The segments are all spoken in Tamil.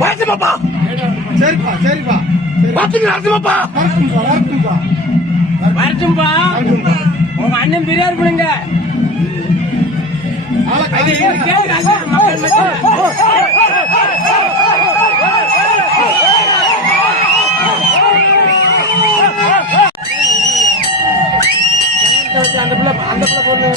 வரட்டுமாப்பா? சரிப்பா சரிப்பா வரட்டுமாப்பா? வரட்டும்பா. உங்க அண்ணன் பெரியார் பிள்ளைங்க. அந்த பிள்ளை பொண்ணு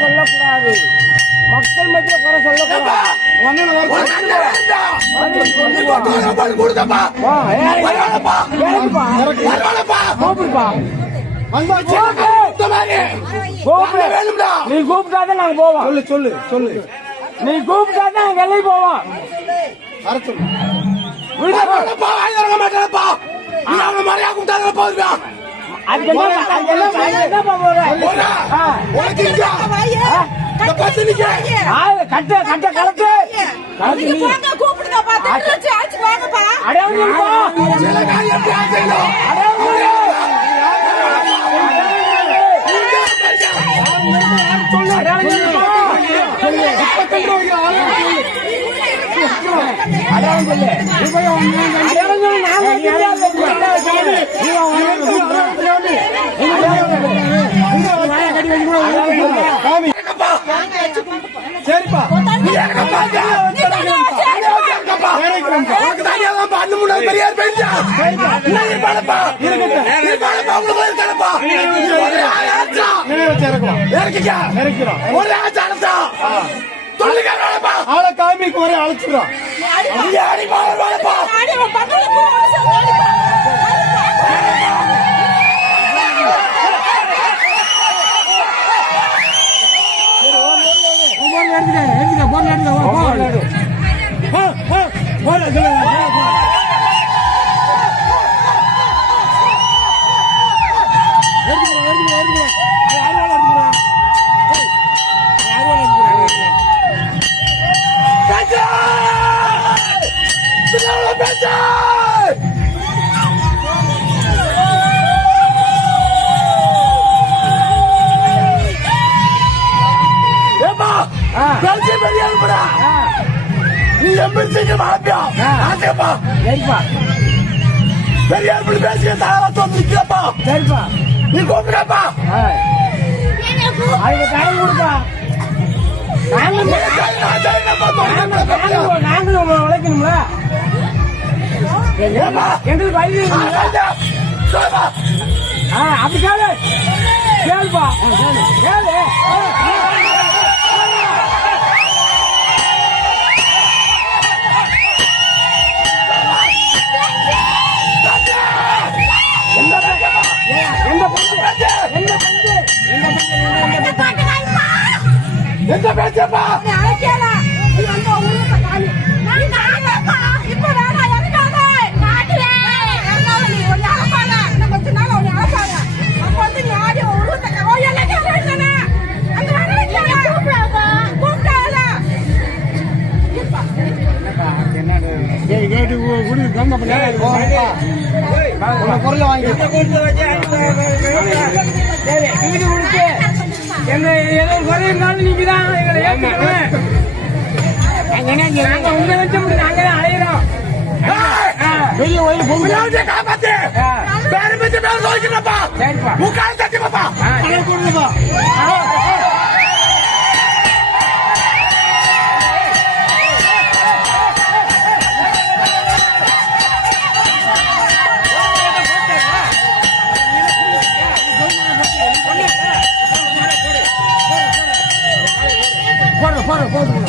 சொல்லக்கூடாது. மக்கள் மத்திய குறை சொல்லக்கூடாது. நீ கூப்பிட்டாதான் நாங்க போவோம். சொல்லு சொல்லு சொல்லு. நீ கூப்பிட்டாதான் நாங்க வெளியே போவோம். கட்ட கலத்து சரிப்பா பெரியார் பெஞ்சா ஆளை காமிக்கு வரை அழைச்சிடும். பெரியார் பேசிய தகவல்ப்பா. சரிப்பா நீ கூப்பிடப்பா. அதுக்கு டைம் கொடுப்பா. நாங்களும் உழைக்கணும்ல. எங்களுக்கு வயது அப்படி கேளு கேளுப்பா கேளு. எந்த பேசியப்பா நீ அழைக்கல. நீ வந்து உருவத்தை காமி. நான் காட்டலப்பா. இப்ப வேணாம், எதுக்காக? காட்டல. எதுக்காக நீ உன்னை அழைப்பாங்க. இன்னும் கொஞ்ச நாள் உன்னை அழைப்பாங்க. அப்ப வந்து நீ ஆடி உருவத்தை காமி. ஓ, எல்லாத்தையும் அழைச்சானே. அங்க வர வைக்கல. கூப்பிட்டால. இருப்பா. உங்க பொருளை வாங்கி சரி வீடு கொடுத்து எங்க ஏதோ குறை இருந்தாலும் நீங்க தான் எங்களை ஏற்றுக்கணும். நாங்க உங்க வச்சு முடியும், நாங்க தான் அலையிறோம். வெளியே வயல் பொங்கல் உன்னை காப்பாத்து வேற பேச்சு பேர சொல்லிக்கிறப்பா சரிப்பா. உட்கார தட்டிப்பா கொடுங்கப்பா. போடுறோம் போடுறோம் போடுறோம்